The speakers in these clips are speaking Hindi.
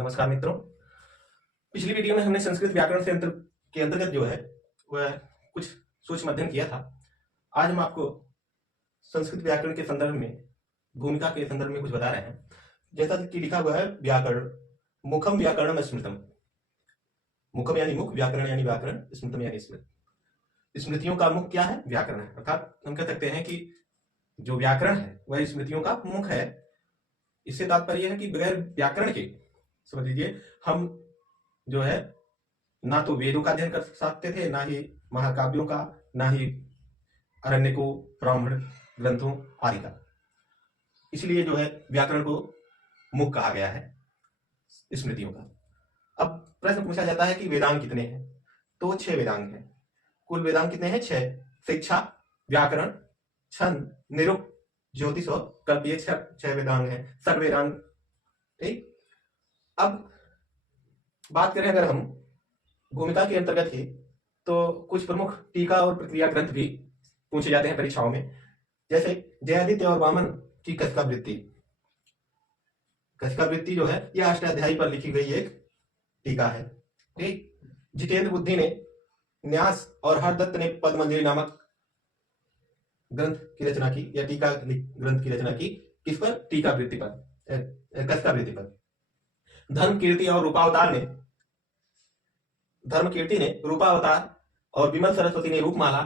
नमस्कार मित्रों। पिछली वीडियो में हमने संस्कृत व्याकरण से के अंतर्गत जो है वह कुछ सूक्ष्म अध्ययन किया था। आज हम आपको संस्कृत व्याकरण के संदर्भ में, भूमिका के संदर्भ में कुछ बता रहे हैं। जैसा कि लिखा हुआ है, व्याकरण मुखम व्याकरणम स्मृतम। मुखम यानी मुख, व्याकरण यानी व्याकरण, स्मृतम यानी स्मृत। स्मृतियों का मुख क्या है? व्याकरण है। अर्थात हम कह सकते हैं कि जो व्याकरण है वह स्मृतियों का मुख है। इससे तात्पर्य है कि बगैर व्याकरण के, समझ लीजिए, हम जो है ना तो वेदों का अध्ययन कर सकते थे, ना ही महाकाव्यों का, ना ही अरण्यकों, ब्राह्मण ग्रंथों आदि का। इसलिए जो है व्याकरण को मुख कहा गया है स्मृतियों का। अब प्रश्न पूछा जाता है कि वेदांग कितने हैं? तो 6 वेदांग हैं। कुल वेदांग कितने हैं? 6। शिक्षा, व्याकरण, छंद, निरुक्त, ज्योतिष और कल्प, ये 6 वेदांग हैं, षड वेदांग। ठीक। अब बात करें अगर हम भूमिका के अंतर्गत ही, तो कुछ प्रमुख टीका और प्रक्रिया ग्रंथ भी पूछे जाते हैं परीक्षाओं में। जैसे जयादित्य और वामन की कशिका वृत्ति। कशिका वृत्ति जो है यह अष्टाध्यायी पर लिखी गई एक टीका है। ठीक। जितेंद्र बुद्धि ने न्यास और हरदत्त ने पद्मंजरी नामक ग्रंथ की रचना की, या टीका ग्रंथ की रचना की। किस पर? टीका वृत्ति पर, कशिका वृत्ति पर। धर्म कीर्ति ने रूपावतार और विमल सरस्वती ने रूपमाला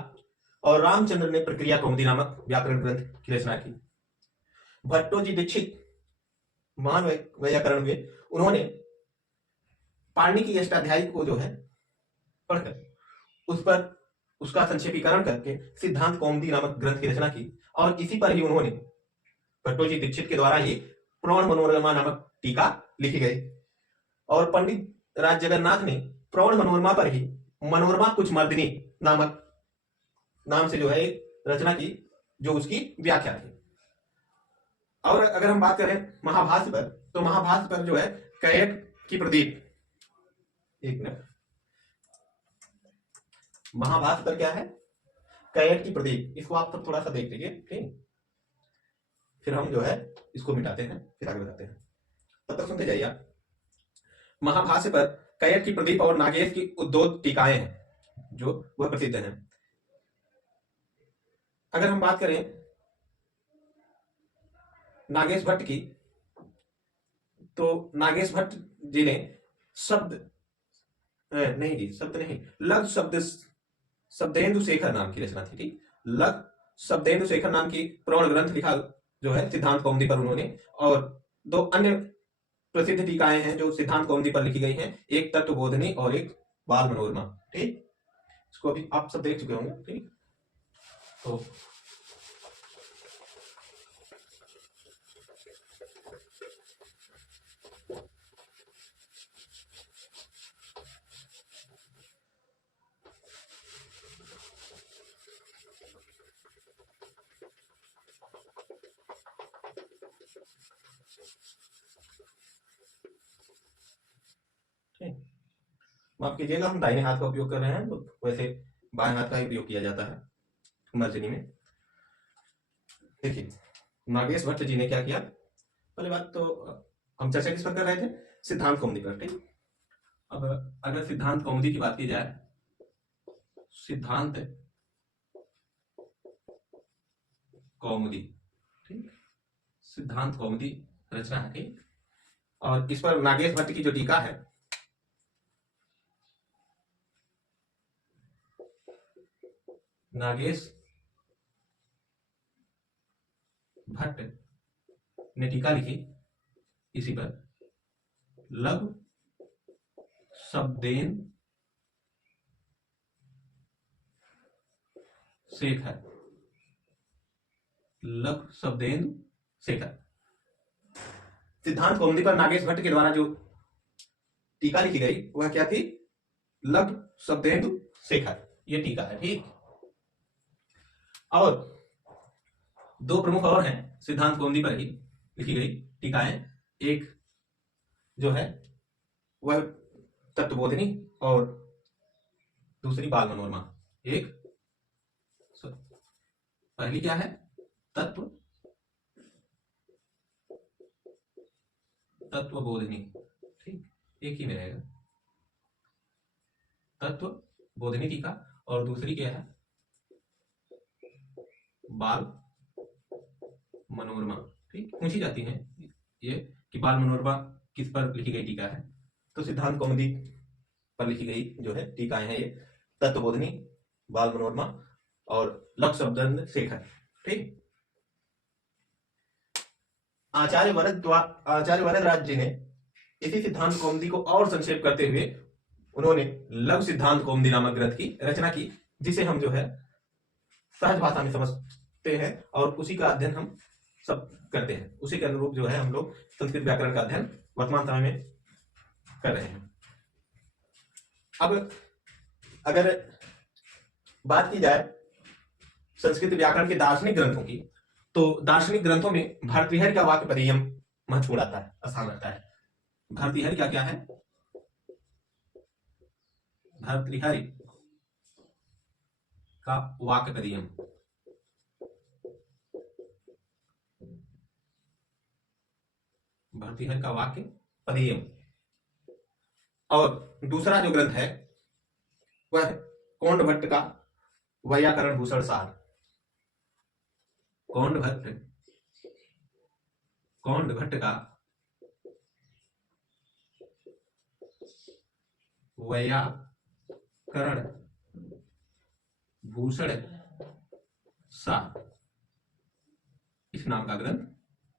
और रामचंद्र ने प्रक्रिया कौमुदी नामक व्याकरण ग्रंथ की रचना की। भट्टोजी दीक्षित महान वैयाकरण हुए। उन्होंने पाणिनि की अष्टाध्यायी को जो है पढ़कर उस पर उसका संक्षेपीकरण करके सिद्धांत कौमुदी नामक ग्रंथ की रचना की, और इसी पर ही उन्होंने, भट्टोजी दीक्षित के द्वारा ही, प्रौढ़ मनोरमा नामक टीका लिखी गई। और पंडित राज जगन्नाथ ने प्रौढ़ मनोरमा पर ही मनोरमा कुछ मर्दिनी नामक नाम से जो है रचना की, जो उसकी व्याख्या थी। और अगर हम बात करें महाभाष्य पर, तो महाभाष्य पर जो है कैयट की प्रदीप, एक मिनट, महाभाष्य पर क्या है? कैयट की प्रदीप। इसको आप थोड़ा सा देख लीजिए, ठीक। फिर हम जो है इसको मिटाते हैं, फिर आगे बताते हैं, तब तक सुनते जाइए आप। महाभाष्य पर कैयट की प्रदीप और नागेश की उद्योत टीकाएं हैं जो वह प्रसिद्ध हैं। अगर हम बात करें नागेश भट्ट की, तो नागेश भट्ट जी ने लघु शब्देंदु शेखर नाम की रचना थी। ठीक। लघु शब्देंदु शेखर नाम की प्रौढ़ ग्रंथ लिखा जो है सिद्धांत कौमुदी पर उन्होंने, और 2 अन्य प्रसिद्ध टीकाएं हैं जो सिद्धांत कौमुदी पर लिखी गई हैं, एक तत्वबोधिनी और एक बाल मनोरमा। ठीक। इसको अभी आप सब देख चुके होंगे। ठीक। तो माफ कीजिएगा, हम दाहिने हाथ का उपयोग कर रहे हैं, तो वैसे बाएं हाथ का ही उपयोग किया जाता है मर्जनी में। देखिए, नागेश भट्ट जी ने क्या किया? पहले बात तो हम चर्चा किस पर कर रहे थे? सिद्धांत कौमुदी पर। ठीक। अब अगर सिद्धांत कौमुदी की बात की जाए, सिद्धांत कौमुदी, ठीक, सिद्धांत कौमुदी रचना है। ठीक। और इस पर नागेश भट्ट की जो टीका है, नागेश भट्ट ने टीका लिखी इसी पर, लघु शब्देन शेखर, लघु शब्देन शेखर। सिद्धांत कौमुदी पर नागेश भट्ट के द्वारा जो टीका लिखी गई वह क्या थी? लघु शब्देंदु शेखर, ये टीका है। ठीक। और 2 प्रमुख और हैं सिद्धांत कौमुदी पर ही लिखी गई टीकाएं। एक जो है वह तत्वबोधिनी और दूसरी बाल मनोरमा। एक पहली क्या है? तत्वबोधिनी। ठीक, एक ही में रहेगा। तत्व बोधनी टीका और दूसरी क्या है, बाल मनोरमा। ठीक, पूछी जाती है ये कि बाल मनोरमा किस पर लिखी गई टीका है, तो सिद्धांत कौमुदी पर लिखी गई जो है टीकाएं हैं ये, तत्वबोधनी, बाल मनोरमा और लक्ष्य शब्दन शेखर। ठीक, आचार्य वरदराज जी ने इसी सिद्धांत कौमुदी को और संक्षेप करते हुए उन्होंने लघु सिद्धांत कौमुदी नामक ग्रंथ की रचना की, जिसे हम जो है सहज भाषा में समझते हैं और उसी का अध्ययन हम सब करते हैं। उसी के अनुरूप जो है हम लोग संस्कृत व्याकरण का अध्ययन वर्तमान समय में कर रहे हैं। अब अगर बात की जाए संस्कृत व्याकरण के दार्शनिक ग्रंथों की, तो दार्शनिक ग्रंथों में भर्तृहरि का वाक्य पदीयम महत्वपूर्ण आता है, स्थान रखता है। भर्तृहरि का क्या है, भर्तृहरि का वाक्य पदीयम, भर्तृहरि का वाक्य पदीयम। और दूसरा जो ग्रंथ है वह कौंड भट्ट का वैयाकरण भूषण सार। कौंड भट्ट का वैयाकरण भूषण सार, इस नाम का ग्रंथ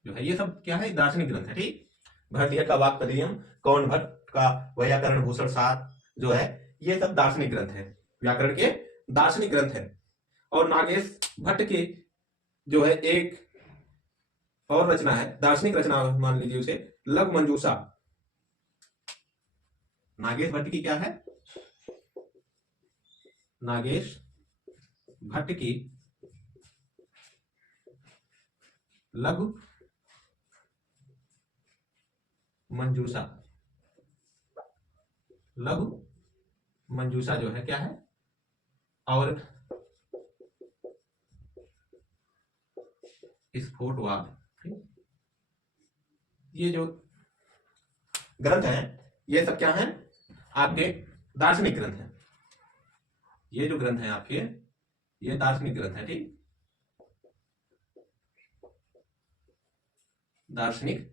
जो है, ये सब क्या है, दार्शनिक ग्रंथ है। ठीक, भर्तृहरि का वाक्य पदीयम, कौंड भट्ट का वैयाकरण भूषण सार जो है, ये सब दार्शनिक ग्रंथ है, व्याकरण के दार्शनिक ग्रंथ है। और नागेश भट्ट के जो है एक और रचना है, दार्शनिक रचना मान लीजिए उसे, लघु मंजूषा। नागेश भट्ट की क्या है, नागेश भट्ट की लघु मंजूषा। लघु मंजूषा जो है क्या है, और स्फोटवाद। ये जो ग्रंथ हैं ये सब क्या हैं, आपके दार्शनिक ग्रंथ हैं। ये जो ग्रंथ हैं आपके, ये दार्शनिक ग्रंथ है। ठीक, दार्शनिक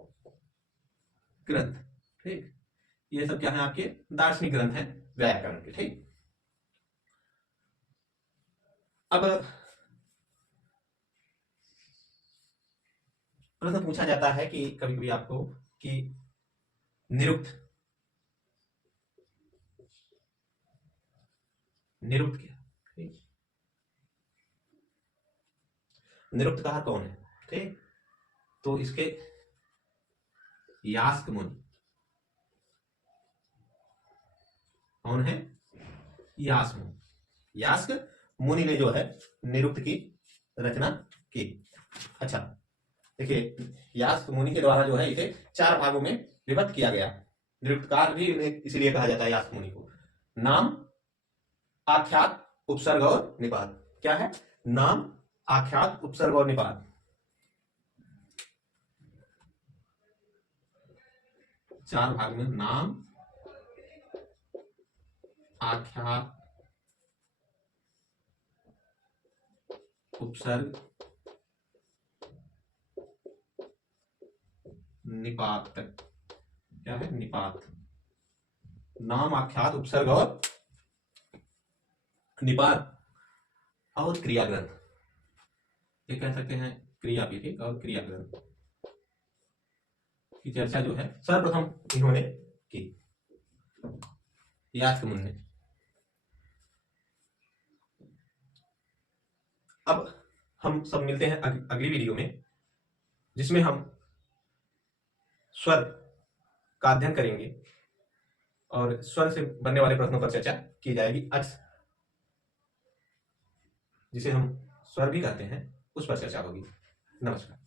ग्रंथ। ठीक, ये सब क्या है, आपके दार्शनिक ग्रंथ हैं व्याकरण के। ठीक, अब प्रश्न पूछा जाता है कि कभी कभी आपको कि निरुक्त क्या, ठीक, निरुक्त कहा कौन है। ठीक, तो इसके यास्क मुनि कौन है, यास्क मुनि। यास्क मुनि ने जो है निरुक्त की रचना की। अच्छा, देखिए यास्क मुनि के द्वारा जो है इसे 4 भागों में विभक्त किया गया। निरुक्तकार भी इसलिए कहा जाता है यास्क मुनि को। नाम, आख्यात, उपसर्ग और निपात। क्या है, नाम, आख्यात, उपसर्ग और निपात। 4 भाग में नाम, आख्यात, उपसर्ग, निपात। क्या है, निपात। नाम, आख्यात, उपसर्ग और निपात और क्रिया ग्रंथ, ये कह सकते हैं क्रिया पीठिक और क्रिया ग्रंथ की चर्चा जो है सर्वप्रथम इन्होंने की, यास्क मुनि ने। अब हम सब मिलते हैं अगली वीडियो में, जिसमें हम स्वर का अध्ययन करेंगे और स्वर से बनने वाले प्रश्नों पर चर्चा की जाएगी। अच, जिसे हम स्वर भी कहते हैं, उस पर चर्चा होगी। नमस्कार।